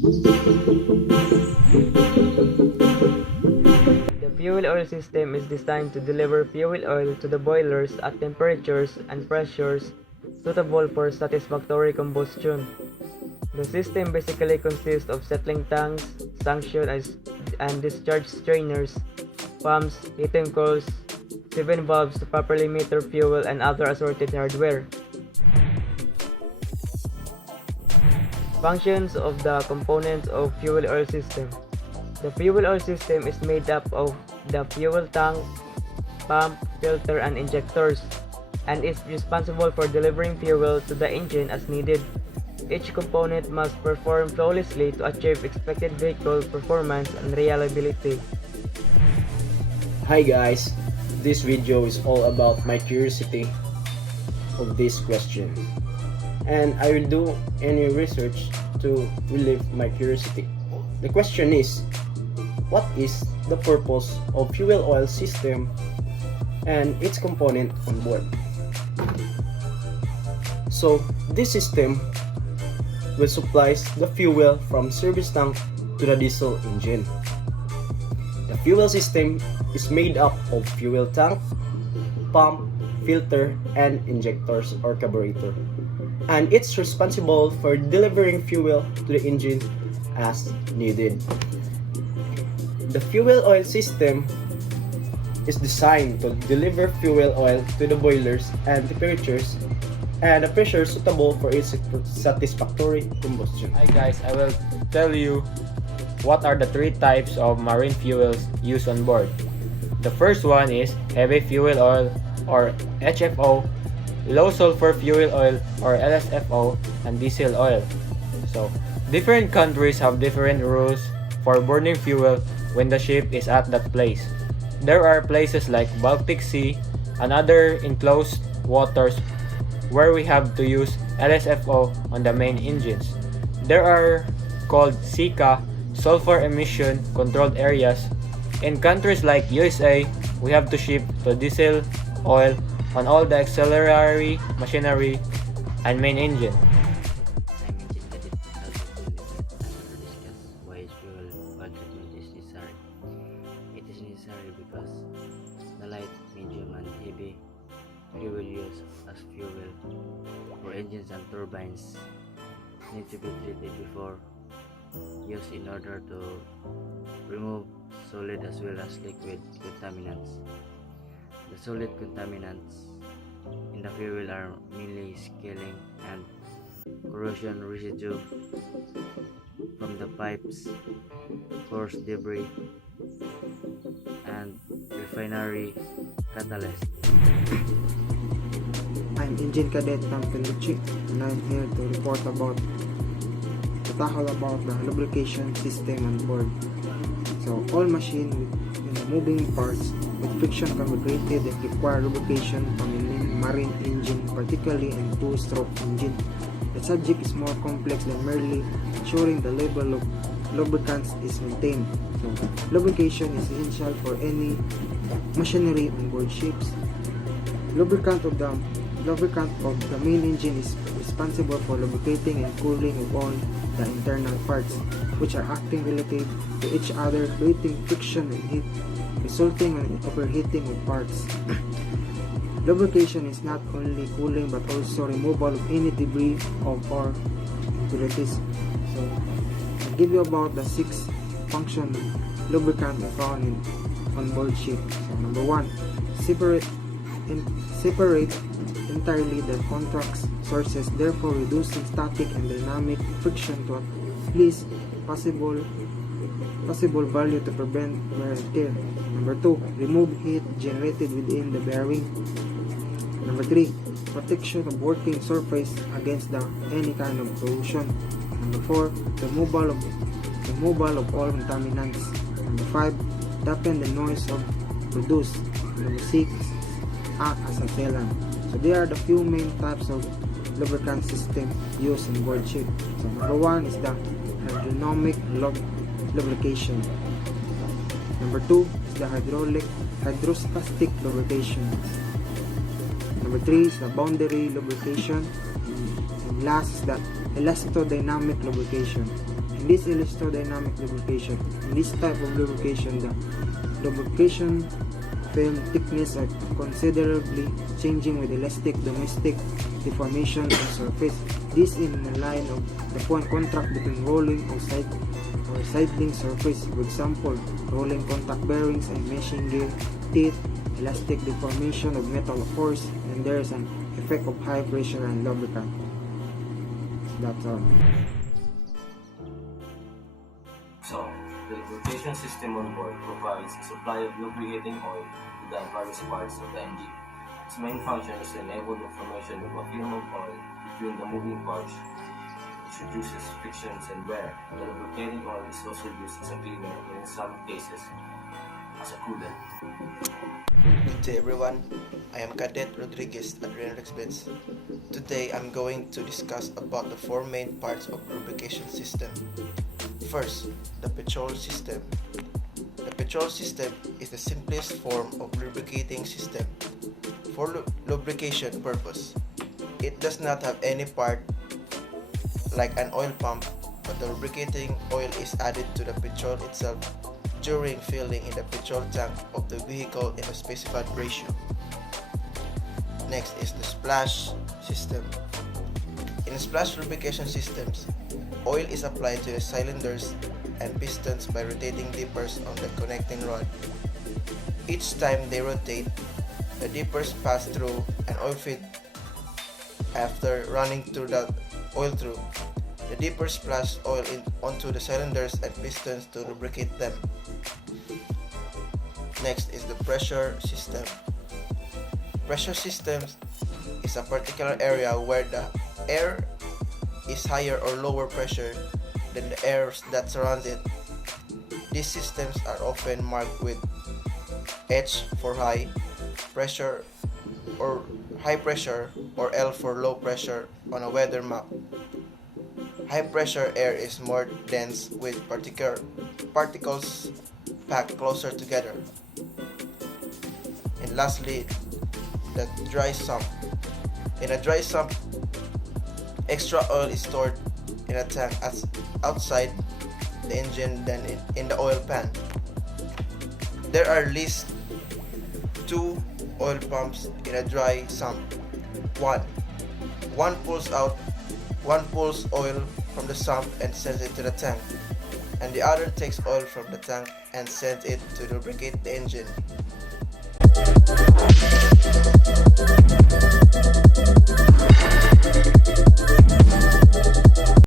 The fuel oil system is designed to deliver fuel oil to the boilers at temperatures and pressures suitable for satisfactory combustion. The system basically consists of settling tanks, suction and discharge strainers, pumps, heating coils, 7 valves to properly meter fuel and other assorted hardware. Functions of the components of fuel oil system. The fuel oil system is made up of the fuel tank, pump, filter, and injectors, and is responsible for delivering fuel to the engine as needed. Each component must perform flawlessly to achieve expected vehicle performance and reliability. Hi guys, this video is all about my curiosity of this question, and I will do any research to relieve my curiosity. The question is, what is the purpose of fuel oil system and its component on board? So this system will supply the fuel from service tank to the diesel engine. The fuel system is made up of fuel tank, pump, filter, and injectors or carburetor, and it's responsible for delivering fuel to the engine as needed. The fuel oil system is designed to deliver fuel oil to the boilers and temperatures and a pressure suitable for its satisfactory combustion. Hi guys, I will tell you what are the three types of marine fuels used on board. The first one is heavy fuel oil or HFO, low sulfur fuel oil or LSFO, and diesel oil. So, different countries have different rules for burning fuel when the ship is at that place. There are places like Baltic Sea and other enclosed waters where we have to use LSFO on the main engines. There are called SECA, sulfur emission controlled areas. In countries like USA, we have to ship the diesel oil on all the auxiliary machinery and main engine. I'm engine cadet 2020 and will discuss why fuel oil treatment is necessary. It is necessary because the light, medium, and heavy fuel used as fuel for engines and turbines need to be treated before use in order to remove solid as well as liquid contaminants. The solid contaminants in the fuel are mainly scaling and corrosion residue from the pipes, coarse debris, and refinery catalyst. I'm Engine Cadet Tom Kenduchi, and I'm here to report about to tackle about the lubrication system on board. So all machines with moving parts with friction can be created that require lubrication from a marine engine, particularly a two-stroke engine. The subject is more complex than merely ensuring the level of lubricants is maintained. So lubrication is essential for any machinery on board ships. Lubricant of the main engine is responsible for lubricating and cooling of all the internal parts, which are acting relative to each other, creating friction and heat, resulting in overheating of parts. Lubrication is not only cooling but also removal of any debris or impurities. So, I'll give you about the 6 function lubricant found on board ship. So, number 1, separate entirely the contract sources, therefore reducing static and dynamic friction to at least possible value to prevent wear and tear. Number 2, remove heat generated within the bearing. Number 3, protection of working surface against any kind of corrosion. Number 4, removal of all contaminants. Number 5, dampen the noise produced. Number 6, act as a sealant. So there are the few main types of lubricant system used in board ship. So number 1 is the hydrodynamic lubrication. Number 2 is the hydrostatic lubrication. Number 3 is the boundary lubrication. And last is the elastodynamic lubrication. And this electrodynamic lubrication. In this type of lubrication, the lubrication film thickness are considerably changing with elastic domestic deformation of surface. This in the line of the point contract between rolling or sidling surface. For example, rolling contact bearings and meshing gear teeth, elastic deformation of metal force, and there is an effect of high pressure and lubricant. That's all. So, the lubrication system on board provides a supply of lubricating oil to the various parts of the engine. Its main function is to enable the formation of a film of oil between the moving parts, which reduces frictions and wear. The lubricating oil is also used as a cleaner and in some cases as a coolant. Good day everyone, I am Cadet Rodriguez at Reynolds Benz. Today I'm going to discuss about the four main parts of lubrication system. First, the petrol system. The petrol system is the simplest form of lubricating system for lubrication purpose. It does not have any part like an oil pump, but the lubricating oil is added to the petrol itself during filling in the petrol tank of the vehicle in a specified ratio. Next is the splash system. In splash lubrication systems, oil is applied to the cylinders and pistons by rotating dippers on the connecting rod. Each time they rotate, the dippers pass through an oil feed. After running through the oil through, the dippers splash oil onto the cylinders and pistons to lubricate them. Next is the pressure system. Pressure systems is a particular area where the air is higher or lower pressure than the air that surrounds it. These systems are often marked with H for high pressure or L for low pressure on a weather map. High pressure air is more dense with particles packed closer together. And lastly, the dry sump. In a dry sump, extra oil is stored in a tank outside the engine than in the oil pan. There are at least 2 oil pumps in a dry sump. One pulls oil from the sump and sends it to the tank, and the other takes oil from the tank and sends it to lubricate the engine.